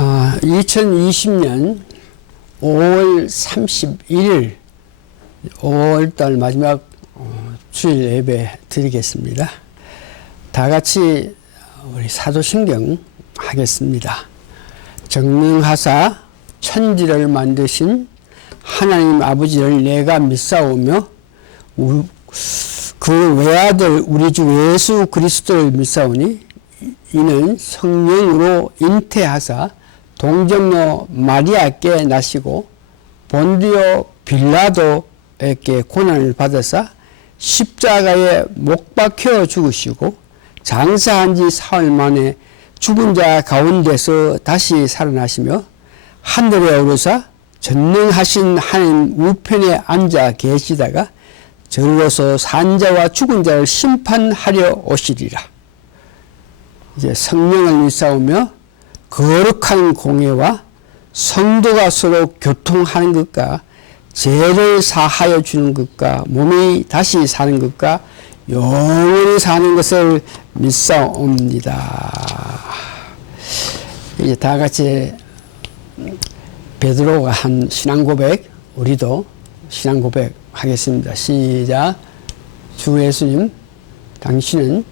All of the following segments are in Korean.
2020년 5월 31일 5월달 마지막 주일 예배 드리겠습니다. 다 같이 우리 사도신경 하겠습니다. 정능하사 천지를 만드신 하나님 아버지를 내가 믿사오며 그 외아들 우리 주 예수 그리스도를 믿사오니 이는 성령으로 잉태하사 동정녀 마리아께 나시고 본디오 빌라도에게 고난을 받으사 십자가에 못 박혀 죽으시고 장사한 지 사흘 만에 죽은 자 가운데서 다시 살아나시며 하늘에 오르사 전능하신 하나님 우편에 앉아 계시다가 저로서 산자와 죽은 자를 심판하려 오시리라. 이제 성령을 믿사오며 거룩한 공예와 성도가 서로 교통하는 것과 죄를 사하여 주는 것과 몸이 다시 사는 것과 영원히 사는 것을 믿사옵니다. 이제 다 같이 베드로가 한 신앙 고백, 우리도 신앙 고백 하겠습니다. 시작. 주 예수님, 당신은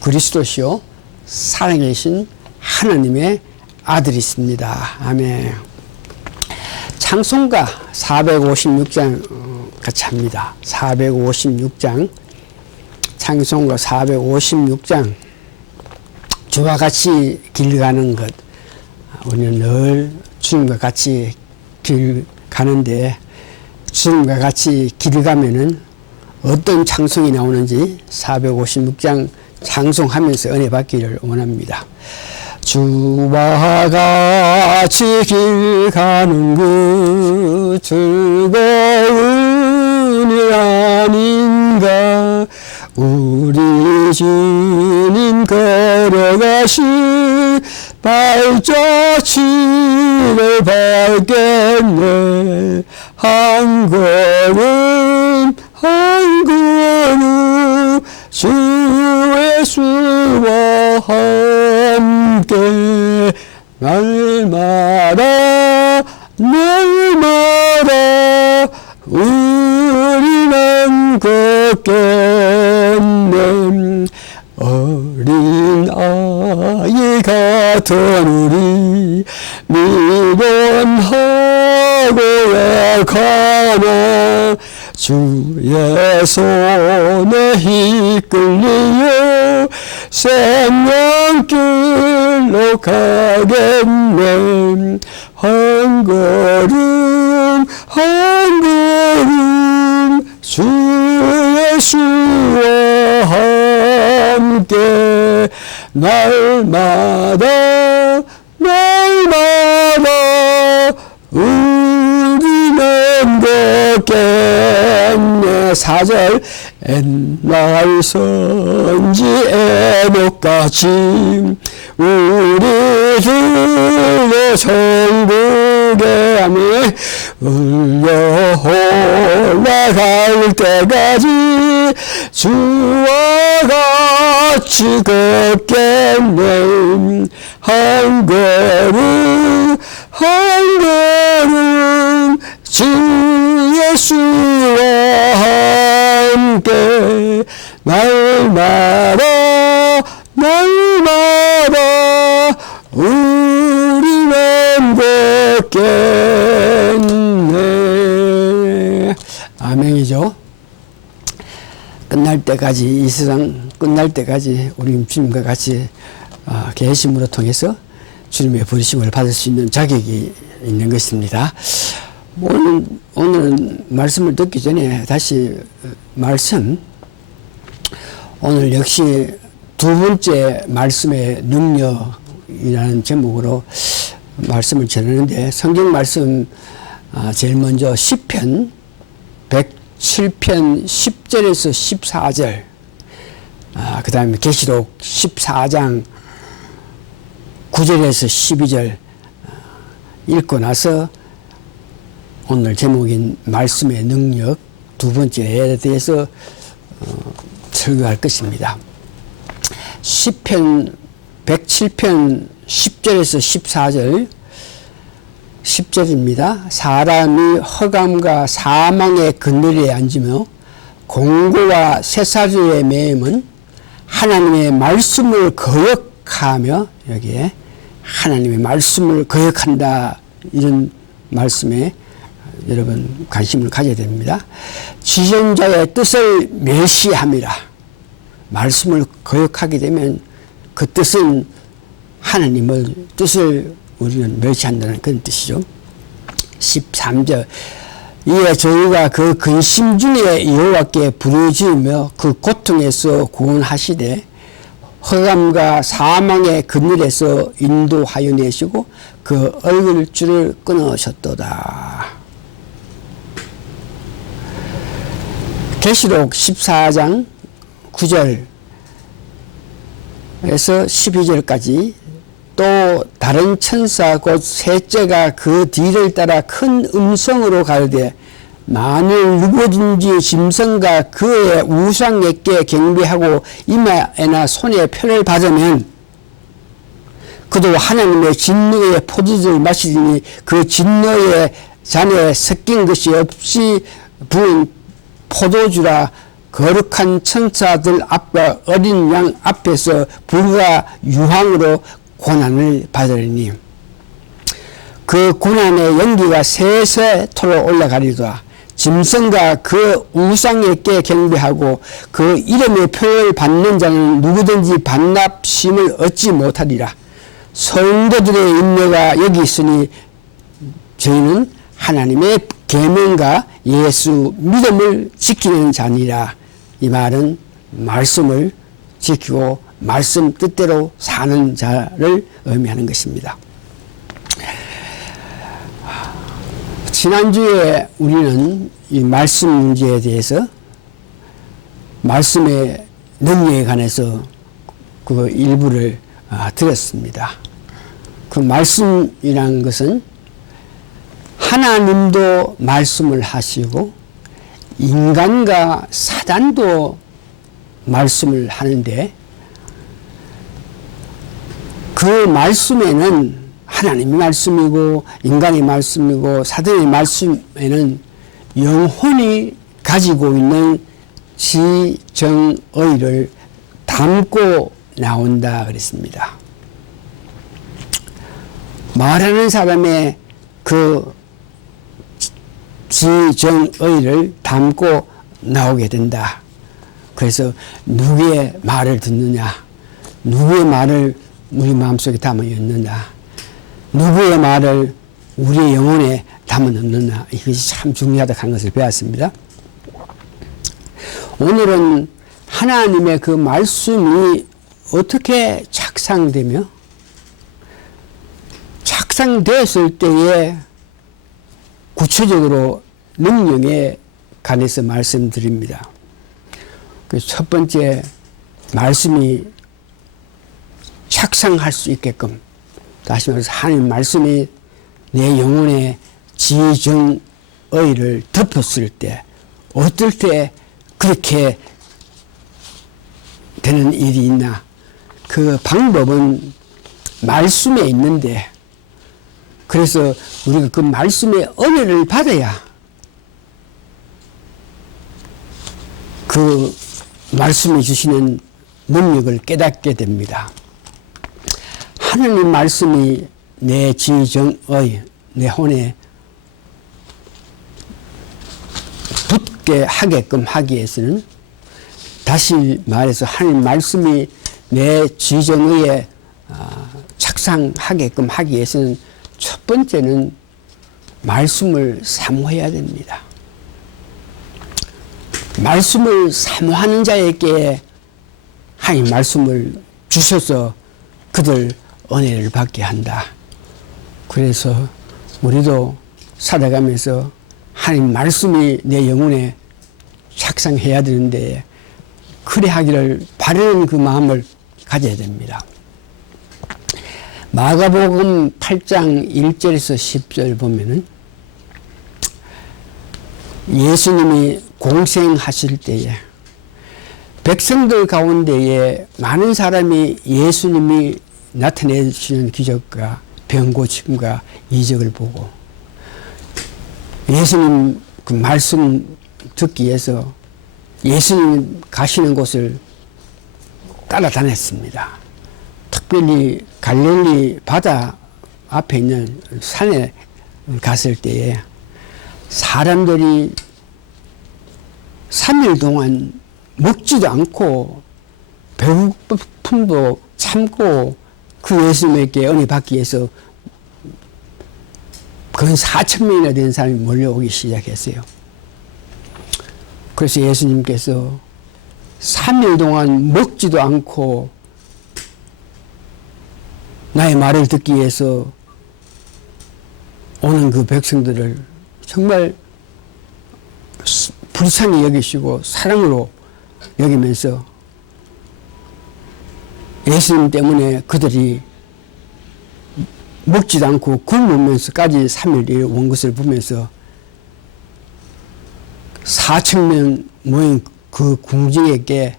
그리스도시요 살아계신 하나님의 아들이십니다. 아멘. 찬송가 456장 같이 합니다. 456장 찬송가 456장 주와 같이 길 가는 것. 우리는 늘 주님과 같이 길 가는데 주님과 같이 길 가면은 어떤 찬송이 나오는지 456장 찬송하면서 은혜 받기를 원합니다. 주와 같이 길 가는 그 즐거운 일 아닌가. 우리 주님 걸어가신 발자취를 밟겠네. 한 걸음 한 걸음 주 예수와 함께 날마다 날마다 우리는 걷겠네. 어린 아이 같은 우리 미련하고 약하나 주의 손에 이끌려 생명길로 가겠네. 한 걸음 한 걸음 주 예수와 함께 날마다 날마다 우리는 걷겠네. 4절. 옛날 선지 에녹같이 우리 주의 천국에 아멘 울려 올라갈 때까지 주와 같이 걷겠네. 한 걸음 한 걸음 주 예수와 함께 날마다 날마다 우리는 걷겠네. 아멘이죠. 끝날 때까지, 이 세상 끝날 때까지 우리 주님과 같이 계심으로 통해서 주님의 부르심을 받을 수 있는 자격이 있는 것입니다. 오늘은 말씀을 듣기 전에 다시 말씀, 오늘 역시 두 번째 말씀의 능력이라는 제목으로 말씀을 전하는데, 성경 말씀 제일 먼저 시편 107편 10절에서 14절, 그 다음에 계시록 14장 9절에서 12절 읽고 나서 오늘 제목인 말씀의 능력 두 번째에 대해서 설교할 것입니다. 시편 107편 10절에서 14절 10절입니다. 사람이 허감과 사망의 그늘에 앉으며 공고와 쇠사슬에 매임은 하나님의 말씀을 거역하며, 여기에 하나님의 말씀을 거역한다, 이런 말씀에 여러분 관심을 가져야 됩니다. 지존자의 뜻을 멸시함이라. 말씀을 거역하게 되면 그 뜻은 하나님의 뜻을 우리는 멸시한다는 그런 뜻이죠. 13절 이에 저희가 그 근심 중에 여호와께 부르짖으며 그 고통에서 구원하시되 허감과 사망의 그늘에서 인도하여 내시고 그 얼굴줄을 끊으셨도다. 계시록 14장 9절에서 12절까지 또 다른 천사 곧 셋째가 그 뒤를 따라 큰 음성으로 가르되 만일 누구든지 짐승과 그의 우상에게 경배하고 이마에나 손에 표를 받으면 그도 하나님의 진노의 포도주를 마시리니 그 진노의 잔에 섞인 것이 없이 부은 포도주라. 거룩한 천사들 앞과 어린 양 앞에서 불과 유황으로 고난을 받으리니 그 고난의 연기가 세세토록 올라가리도다. 짐승과 그 우상에게 경배하고 그 이름의 표를 받는 자는 누구든지 반납심을 얻지 못하리라. 성도들의 인내가 여기 있으니 저희는 하나님의 계명과 예수 믿음을 지키는 자니라. 이 말은 말씀을 지키고 말씀 뜻대로 사는 자를 의미하는 것입니다. 지난주에 우리는 이 말씀 문제에 대해서 말씀의 능력에 관해서 그 일부를 드렸습니다. 그 말씀이라는 것은 하나님도 말씀을 하시고 인간과 사단도 말씀을 하는데 그 말씀에는 하나님의 말씀이고 인간의 말씀이고 사단의 말씀에는 영혼이 가지고 있는 지정의를 담고 나온다 그랬습니다. 말하는 사람의 그 지정의를 담고 나오게 된다. 그래서 누구의 말을 듣느냐, 누구의 말을 우리 마음속에 담아넣느냐, 누구의 말을 우리의 영혼에 담아넣느냐, 이것이 참 중요하다 하는 것을 배웠습니다. 오늘은 하나님의 그 말씀이 어떻게 착상되며 착상되었을 때에 구체적으로 능력에 관해서 말씀드립니다. 첫 번째, 말씀이 착상할 수 있게끔, 다시 말해서 하나님 말씀이 내 영혼의 지정의를 덮었을 때, 어떨 때 그렇게 되는 일이 있나? 그 방법은 말씀에 있는데, 그래서 우리가 그 말씀의 은혜를 받아야 그 말씀이 주시는 능력을 깨닫게 됩니다. 하나님 말씀이 내 지정의, 내 혼에 붙게 하게끔 하기 위해서는, 다시 말해서 하나님 말씀이 내 지정의에 착상하게끔 하기 위해서는 첫 번째는 말씀을 사모해야 됩니다. 말씀을 사모하는 자에게 하나님 말씀을 주셔서 그들 은혜를 받게 한다. 그래서 우리도 살아가면서 하나님 말씀이 내 영혼에 착상해야 되는데 그래 하기를 바라는 그 마음을 가져야 됩니다. 마가복음 8장 1절에서 10절 보면은 예수님이 공생하실 때에 백성들 가운데에 많은 사람이 예수님이 나타내 주시는 기적과 병 고침과 이적을 보고 예수님 그 말씀 듣기 위해서 예수님 가시는 곳을 따라다녔습니다. 특별히 갈릴리 바다 앞에 있는 산에 갔을 때에 사람들이 3일 동안 먹지도 않고 배고픔도 참고 그 예수님에게 은혜 받기 위해서 근 4,000명이나 되는 사람이 몰려오기 시작했어요. 그래서 예수님께서 3일 동안 먹지도 않고 나의 말을 듣기 위해서 오는 그 백성들을 정말 불쌍히 여기시고 사랑으로 여기면서 예수님 때문에 그들이 먹지도 않고 굶으면서까지 3일 온 것을 보면서 4,000명 모인 그 궁중에게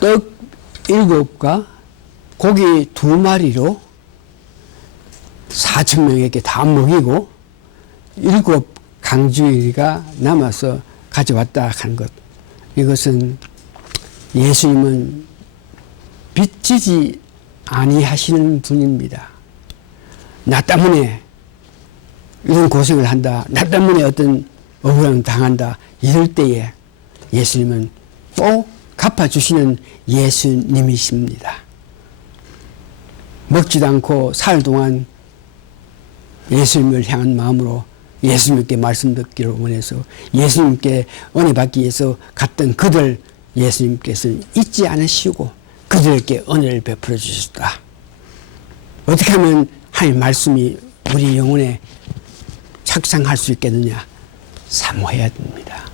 떡 7과 고기 2마리로 4,000명에게 다 먹이고 7 강주리가 남아서 가져왔다 하는 것. 이것은 예수님은 빚지지 아니하시는 분입니다. 나 때문에 이런 고생을 한다. 나 때문에 어떤 억울함을 당한다. 이럴 때에 예수님은 꼭 갚아주시는 예수님이십니다. 먹지도 않고 살 동안 예수님을 향한 마음으로 예수님께 말씀 듣기를 원해서 예수님께 은혜 받기 위해서 갔던 그들 예수님께서는 잊지 않으시고 그들에게 은혜를 베풀어 주셨다. 어떻게 하면 하나님 말씀이 우리 영혼에 착상할 수 있겠느냐? 사모해야 됩니다.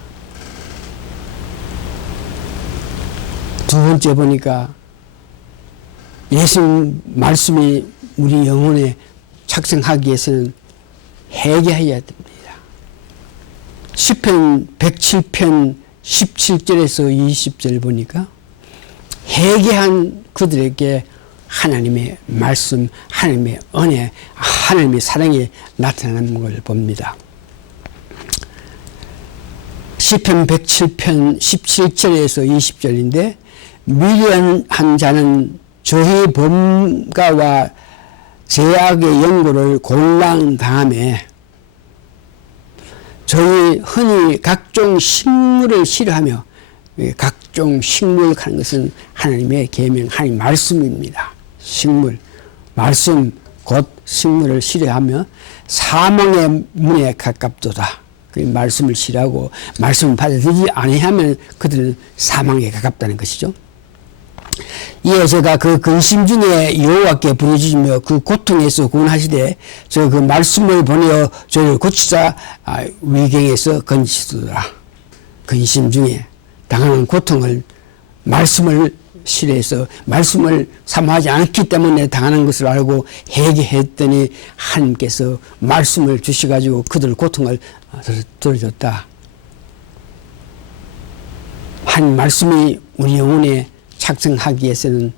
두 번째 보니까 예수님 말씀이 우리 영혼에 착상하기 위해서는 회개해야 됩니다. 시편 107편 17절에서 20절 보니까 회개한 그들에게 하나님의 말씀, 하나님의 은혜, 하나님의 사랑이 나타나는 걸 봅니다. 시편 107편 17절에서 20절인데 미련한 자는 저희 범가와 제약의 연고를 골랑 당함에 저희 흔히 각종 식물을 싫어하며 각종 식물 하는 것은 하나님의 계명, 하나님 말씀입니다. 식물, 말씀 곧 식물을 싫어하며 사망의 문에 가깝도다. 그 말씀을 싫어하고 말씀을 받아들이지 아니하면 그들은 사망에 가깝다는 것이죠. 이에 제가 그 근심 중에 여호와께 부르짖으며 그 고통에서 구원하시되 저 그 말씀을 보내어 저를 고치사 위경에서 건지시더라. 근심 중에 당하는 고통을 말씀을 싫어해서 말씀을 사모하지 않기 때문에 당하는 것을 알고 회개했더니 하나님께서 말씀을 주셔가지고 그들 고통을 덜어줬다. 한 말씀이 우리 영혼에 착성하기 위해서는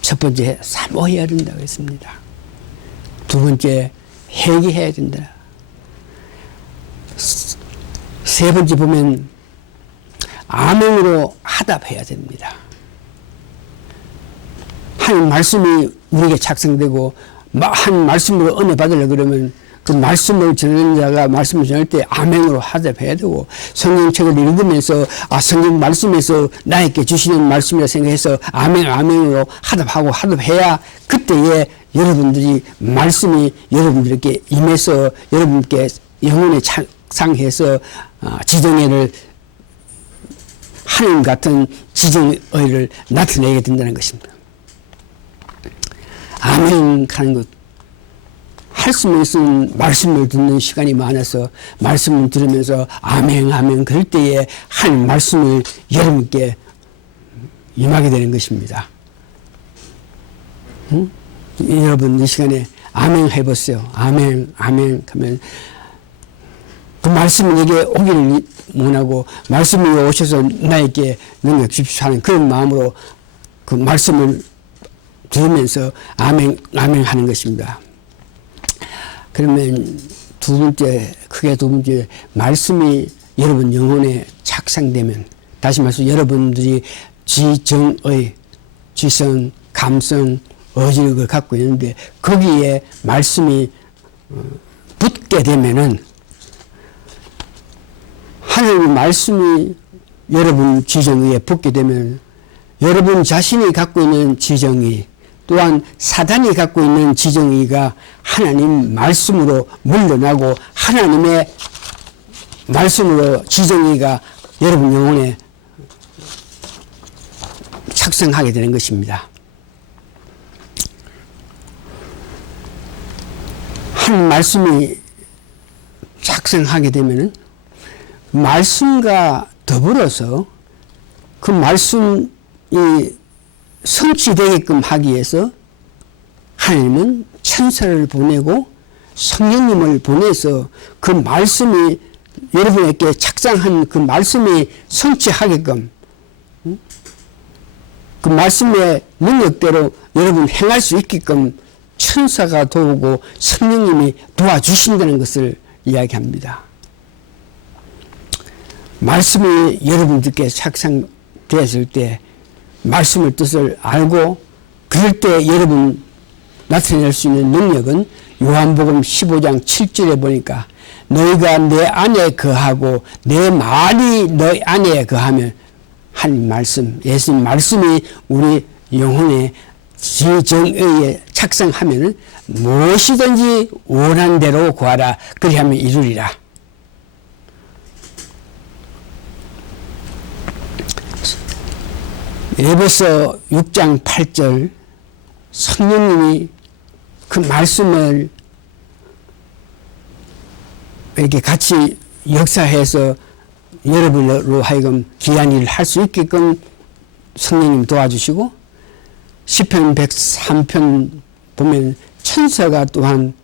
첫 번째 사모해야 된다고 했습니다. 두 번째 회개해야 된다. 세 번째 보면 아멘으로 화답해야 됩니다. 한 말씀이 우리에게 착성되고 한 말씀으로 은혜 받으려 그러면 그 말씀을 전하는 자가 말씀을 전할 때 아멘으로 화답해야 되고 성경책을 읽으면서 성경 말씀에서 나에게 주시는 말씀이라 생각해서 아멘으로 화답하고 화답해야 그때에 여러분들이 말씀이 여러분들에게 임해서 여러분께 영혼에 착상해서 지정의를 하나님 같은 지정의를 나타내게 된다는 것입니다. 아멘 하는 것. 할 수만 있으면 말씀을 듣는 시간이 많아서 말씀을 들으면서 아멘 그럴 때에 하나님 말씀을 여러분께 임하게 되는 것입니다. 응? 여러분 이 시간에 아멘 해보세요. 아멘 하면 그 말씀이 내게 오기를 원하고 말씀이 오셔서 나에게 능력 주십시오 하는 그런 마음으로 그 말씀을 들으면서 아멘, 아멘 하는 것입니다. 그러면 크게 두 번째, 말씀이 여러분 영혼에 착상되면, 다시 말해서 여러분들이 지정의, 지성, 감성, 의지력을 갖고 있는데, 거기에 말씀이 붙게 되면은, 하나님의 말씀이 여러분 지정의에 붙게 되면, 여러분 자신이 갖고 있는 지정의, 또한 사단이 갖고 있는 지정의가 하나님 말씀으로 물러나고 하나님의 말씀으로 지정의가 여러분 영혼에 착상하게 되는 것입니다. 한 말씀이 착상하게 되면은 말씀과 더불어서 그 말씀이 성취되게끔 하기 위해서 하나님은 천사를 보내고 성령님을 보내서 그 말씀이 여러분에게 착상한 그 말씀이 성취하게끔 그 말씀의 능력대로 여러분 행할 수 있게끔 천사가 도우고 성령님이 도와주신다는 것을 이야기합니다. 말씀이 여러분들께 착상되었을 때 말씀의 뜻을 알고 그럴 때 여러분 나타낼 수 있는 능력은 요한복음 15장 7절에 보니까 너희가 내 안에 거하고 내 말이 너희 안에 거하면 하나님 말씀, 예수님 말씀이 우리 영혼의 지정의에 착상하면 무엇이든지 원한 대로 구하라 그리하면 이루리라. 에베소 6장 8절 성령님이 그 말씀을 이렇게 같이 역사해서 여러분으로 하여금 귀한 일을 할 수 있게끔 성령님 도와주시고 시편 103편 보면 천사가 또한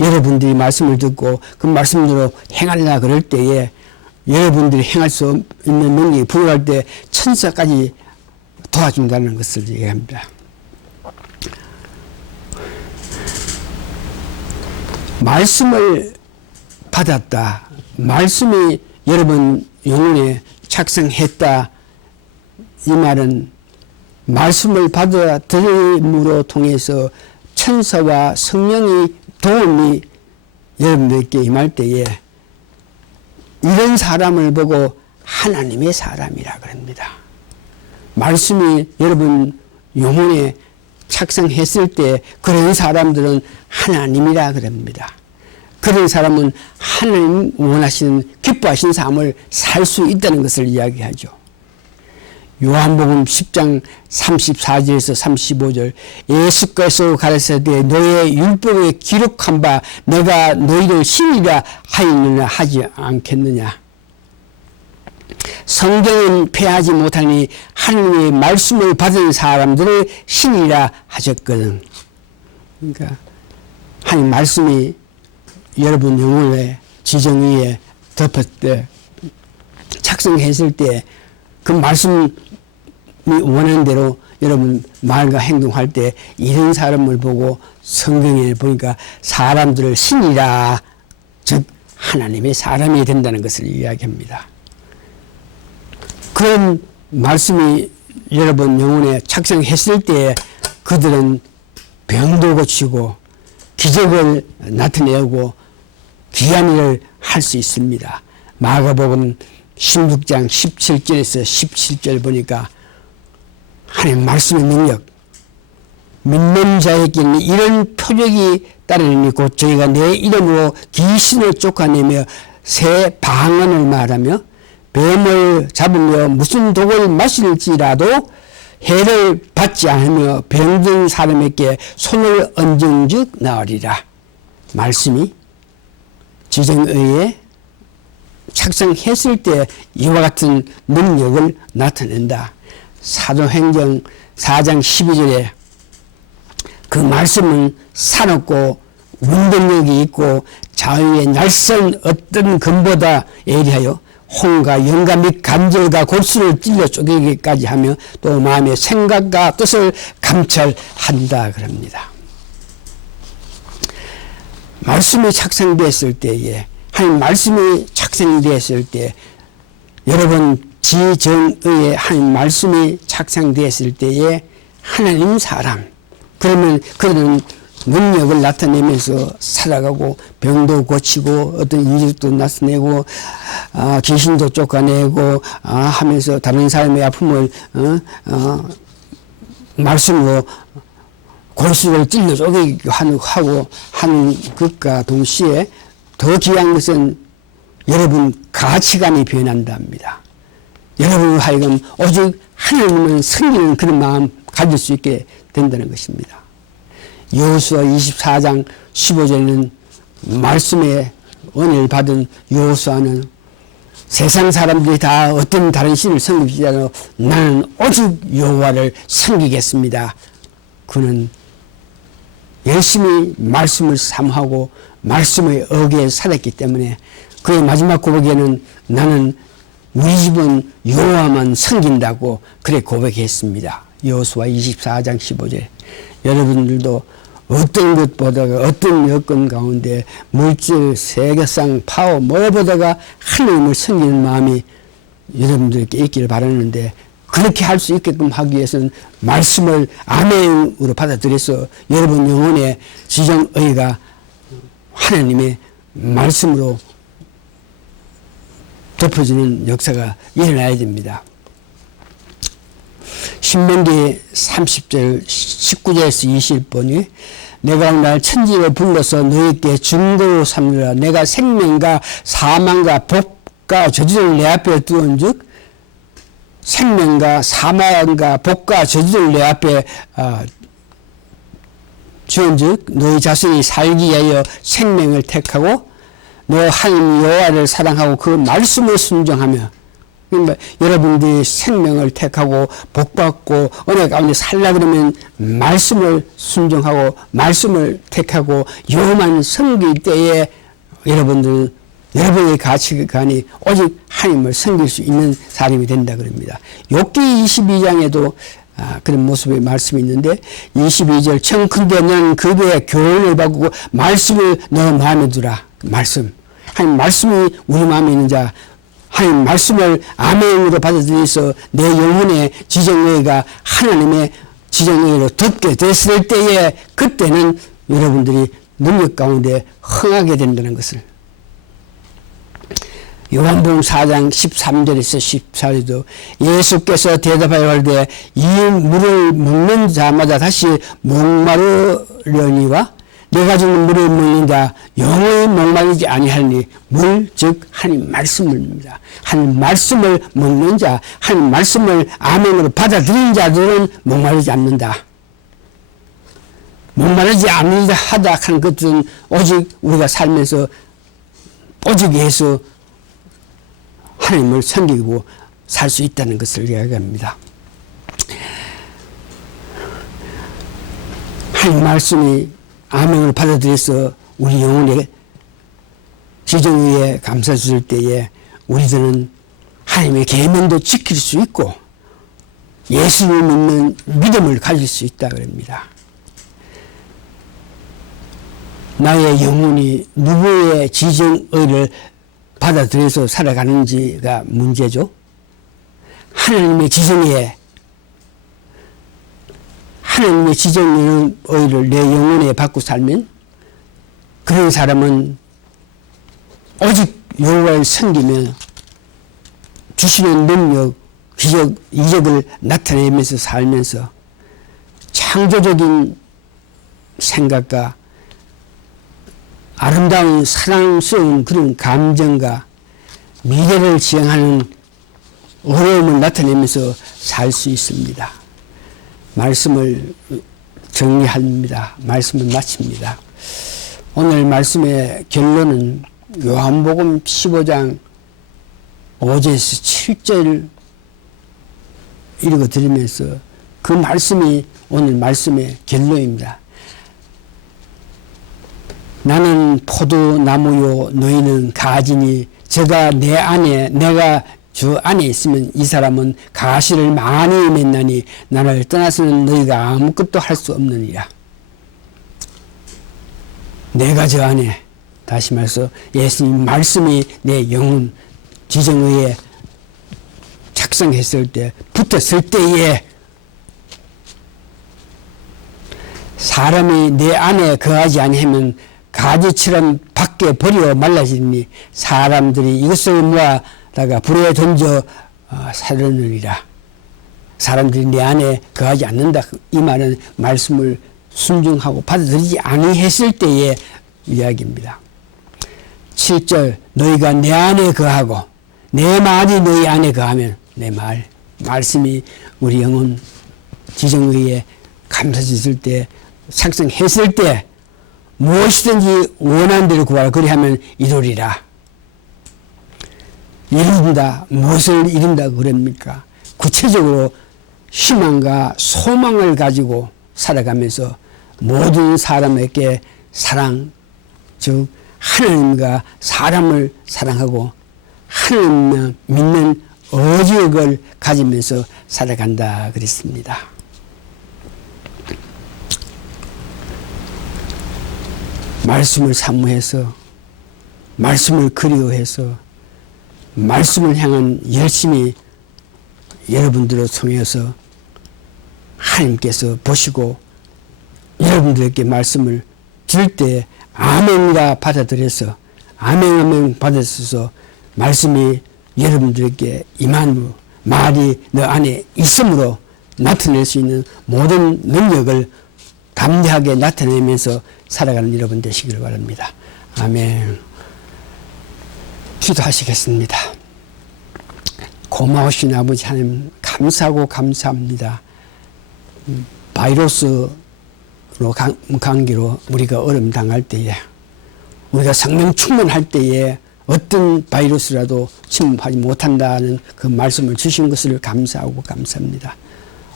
여러분들이 말씀을 듣고 그 말씀대로 행하려 그럴 때에 여러분들이 행할 수 있는 능력이 부족할 때 천사까지 도와준다는 것을 얘기합니다. 말씀을 받았다. 말씀이 여러분 영혼에 착상했다. 이 말은 말씀을 받아들임으로 통해서 천사와 성령의 도움이 여러분들께 임할 때에 이런 사람을 보고 하나님의 사람이라 그럽니다. 말씀이 여러분 영혼에 착상했을 때 그런 사람들은 하나님이라 그럽니다. 그런 사람은 하나님 원하시는 기뻐하시는 삶을 살 수 있다는 것을 이야기하죠. 요한복음 10장 34절에서 35절 예수께서 가르치되 너의 율법에 기록한 바 내가 너희를 신이라 하였느냐 하지 않겠느냐. 성경은 패하지 못하니 하나님의 말씀을 받은 사람들을 신이라 하셨거든. 그러니까 하나님 말씀이 여러분 영혼의 지정의에 덮었을 때 착성했을 때 그 말씀이 원하는 대로 여러분 말과 행동할 때 이런 사람을 보고 성경에 보니까 사람들을 신이라 즉 하나님의 사람이 된다는 것을 이야기합니다. 그런 말씀이 여러분 영혼에 착상했을 때 그들은 병도 고치고 기적을 나타내고 귀한 일을 할 수 있습니다. 마가복음 16장 17절에서 17절 보니까 하나님 말씀의 능력 믿는 자에게는 이런 표적이 따르니 곧 저희가 내 이름으로 귀신을 쫓아내며 새 방언을 말하며 뱀을 잡으며 무슨 독을 마실지라도 해를 받지 않으며 병든 사람에게 손을 얹은즉 나으리라. 말씀이 지정의에 착상했을 때 이와 같은 능력을 나타낸다. 사도행전 4장 12절에 그 말씀은 사납고 운동력이 있고 자유의 날선 어떤 금보다 예리하여 혼과 영감 및 간절과 골수를 찔러 쪼개기까지 하며 또 마음의 생각과 뜻을 감찰한다 그럽니다. 말씀이 착성되었을 때에, 하나님 말씀이 착성되었을 때, 여러분 지정의에 하나님 말씀이 착성되었을 때에 하나님 사람, 그러면 그런 능력을 나타내면서 살아가고 병도 고치고 어떤 이적도 나타내고 귀신도 쫓아내고 하면서 다른 사람의 아픔을 말씀으로 골수를 찔러 쪼개기도 하고 하는 것과 동시에 더 귀한 것은 여러분 가치관이 변한답니다. 여러분 하여금 오직 하나님을 섬기는 그런 마음 가질 수 있게 된다는 것입니다. 여호수아 24장 15절에는 말씀의 은혜를 받은 여호수아는 세상 사람들이 다 어떤 다른 신을 섬기지 않아 나는 오직 여호와를 섬기겠습니다. 그는 열심히 말씀을 사모하고 말씀의 어기에 살았기 때문에 그의 마지막 고백에는 나는 우리 집은 여호와만 섬긴다고 그래 고백했습니다. 여호수아 24장 15절. 여러분들도 어떤 것보다가 어떤 여건 가운데 물질, 세계상, 파워 뭐보다가 하나님을 섬기는 마음이 여러분들께 있기를 바라는데 그렇게 할 수 있게끔 하기 위해서는 말씀을 아멘으로 받아들여서 여러분 영혼의 지정의가 하나님의 말씀으로 덮어지는 역사가 일어나야 됩니다. 신명기 30절 19절에서 20번이 내가 오늘 천지를 불러서 너희께 증거로 삼으라. 내가 생명과 사망과 복과 저주를 내 앞에 두은 즉 생명과 사망과 복과 저주를 내 앞에 주은 즉 너희 자신이 살기 위하여 생명을 택하고 너 하나님 여호와를 사랑하고 그 말씀을 순종하며 그러니까 여러분들이 생명을 택하고 복받고 은혜 가운데 살라 그러면 말씀을 순종하고 말씀을 택하고 여호와만 섬길 때에 여러분의 가치관이 오직 하나님을 섬길 수 있는 사람이 된다 그럽니다. 욥기 22장에도 그런 모습의 말씀이 있는데 22절 청컨대 너는 그대의 교훈을 바꾸고 말씀을 너 마음에 두라. 말씀. 하나님 말씀이 우리 마음에 있는 자 하나님 말씀을 아멘으로 받아들여서 내 영혼의 지정의가 하나님의 지정의로 덮게 됐을 때에 그때는 여러분들이 능력 가운데 흥하게 된다는 것을 요한복음 4장 13절에서 14절도 예수께서 대답하여 이르되 이 물을 먹는 자마다 다시 목마르려니와 내가 주는 물을 먹는 자 영원히 목마르지 아니하니 물 즉 하나님 말씀입니다. 하나님 말씀을 먹는 자 하나님 말씀을 아멘으로 받아들인 자들은 목마르지 않는다. 목마르지 않는다 하다 하는 것은 오직 우리가 살면서 오직 예수 하나님을 섬기고 살 수 있다는 것을 이야기합니다. 하나님 말씀이 아멘을 받아들여서 우리 영혼의 지정의에 감사줄 때에 우리들은 하나님의 계명도 지킬 수 있고 예수를 믿는 믿음을 가질 수 있다 그럽니다. 나의 영혼이 누구의 지정의를 받아들여서 살아가는지가 문제죠. 하나님의 지정의에 하나님의 지정의를 내 영혼에 받고 살면 그런 사람은 오직 여호와를 섬기며 주시는 능력, 기적, 이적을 나타내면서 살면서 창조적인 생각과 아름다운 사랑스러운 그런 감정과 미래를 지향하는 어려움을 나타내면서 살 수 있습니다. 말씀을 정리합니다. 말씀을 마칩니다. 오늘 말씀의 결론은 요한복음 15장 5절에서 7절 읽어드리면서 그 말씀이 오늘 말씀의 결론입니다. 나는 포도나무요 너희는 가지니 저가 내 안에 내가 주 안에 있으면 이 사람은 가시를 많이 맺나니 나를 떠나서는 너희가 아무것도 할 수 없느니라. 내가 저 안에 다시 말해서 예수님 말씀이 내 영혼 지정의에 작성했을 때 붙었을 때에 사람이 내 안에 거하지 아니하면 가지처럼 밖에 버려 말라지니 사람들이 이것을 모아다가 불에 던져 사르느니라. 사람들이 내 안에 거하지 않는다. 이 말은 말씀을 순종하고 받아들이지 아니했을 때의 이야기입니다. 7절 너희가 내 안에 거하고 내 말이 너희 안에 거하면 내 말씀이 우리 영혼 지정의에 감사짓을 때 작성했을 때 무엇이든지 원하는 대로 구하라. 그리하면 이루리라. 이룬다. 무엇을 이룬다 그럽니까? 구체적으로 희망과 소망을 가지고 살아가면서 모든 사람에게 사랑, 즉 하나님과 사람을 사랑하고 하나님을 믿는 의지력을 가지면서 살아간다 그랬습니다. 말씀을 사모해서 말씀을 그리워해서 말씀을 향한 열심히 여러분들을 통해서 하나님께서 보시고 여러분들에게 말씀을 줄 때 아멘이라 받아들여서 아멘 받아서 말씀이 여러분들에게 임한 말이 너 안에 있음으로 나타낼 수 있는 모든 능력을 담대하게 나타내면서 살아가는 여러분 되시기를 바랍니다. 아멘. 기도하시겠습니다. 고마우신 아버지 하나님 감사하고 감사합니다. 바이러스로 감기로 우리가 어려움 당할 때에 우리가 성령 충만할 때에 어떤 바이러스라도 침입하지 못한다는 그 말씀을 주신 것을 감사하고 감사합니다.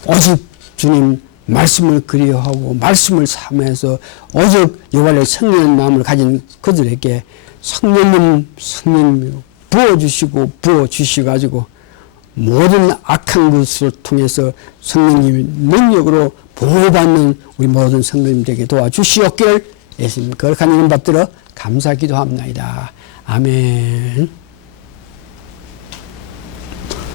오직 주님 말씀을 그리워하고 말씀을 사모해서 오직 여호와의 성령의 마음을 가진 그들에게 성령님 부어주시고 모든 악한 것을 통해서 성령님의 능력으로 보호받는 우리 모든 성도님들에게 도와주시옵기를 예수님 거룩한 이름 받들어 감사 기도합나이다. 아멘.